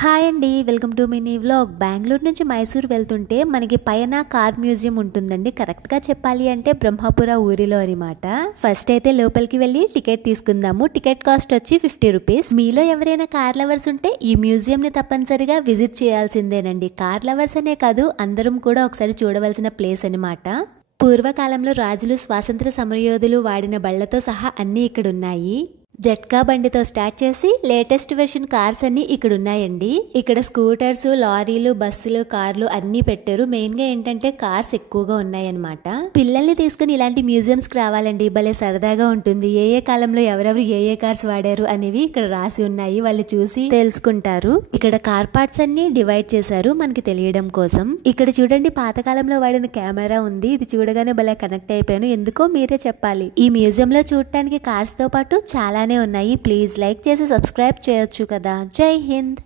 Hi అండి, welcome to mini vlog. Bengaluru నుంచి మైసూర్ వెళ్తుంటే మనకి పైన కార్ మ్యూజియం ఉంటుందండి. కరెక్ట్గా చెప్పాలి అంటే బ్రహ్మపుర ఊరిలో అనమాట. ఫస్ట్ అయితే లోపలికి వెళ్ళి టికెట్ తీసుకుందాము. టికెట్ కాస్ట్ వచ్చి 50 రూపీస్. మీలో ఎవరైనా కార్ లవర్స్ ఉంటే ఈ మ్యూజియం ని తప్పనిసరిగా విజిట్ చేయాల్సిందేనండి. కార్ లవర్స్ అనే కాదు, అందరం కూడా ఒకసారి చూడవలసిన ప్లేస్ అనమాట. పూర్వకాలంలో రాజులు, స్వాతంత్ర సమరయోధులు వాడిన బళ్లతో సహా అన్నీ ఇక్కడ ఉన్నాయి. జట్కా బండితో స్టార్ట్ చేసి లేటెస్ట్ వెర్షన్ కార్స్ అన్ని ఇక్కడ ఉన్నాయండి. ఇక్కడ స్కూటర్స్, లారీలు, బస్సులు, కార్లు అన్ని పెట్టారు. మెయిన్ గా ఏంటంటే కార్స్ ఎక్కువగా ఉన్నాయన్నమాట. పిల్లల్ని తీసుకుని ఇలాంటి మ్యూజియంస్ కి రావాలండి, భలే సరదాగా ఉంటుంది. ఏ కాలంలో ఎవరెవరు ఏ కార్స్ వాడారు అనేవి ఇక్కడ రాసి ఉన్నాయి. వాళ్ళు చూసి తెలుసుకుంటారు. ఇక్కడ కార్ పార్ట్స్ అన్ని డివైడ్ చేశారు మనకి తెలియడం కోసం. ఇక్కడ చూడండి, పాతకాలంలో వాడిన కెమెరా ఉంది. ఇది చూడగానే భలే కనెక్ట్ అయిపోయాను. ఎందుకో మీరే చెప్పాలి. ఈ మ్యూజియం లో చూడటానికి కార్స్ తో పాటు చాలా ఉన్నాయి. ప్లీజ్ లైక్ చేసి సబ్స్క్రైబ్ చేయొచ్చు కదా. జై హింద్.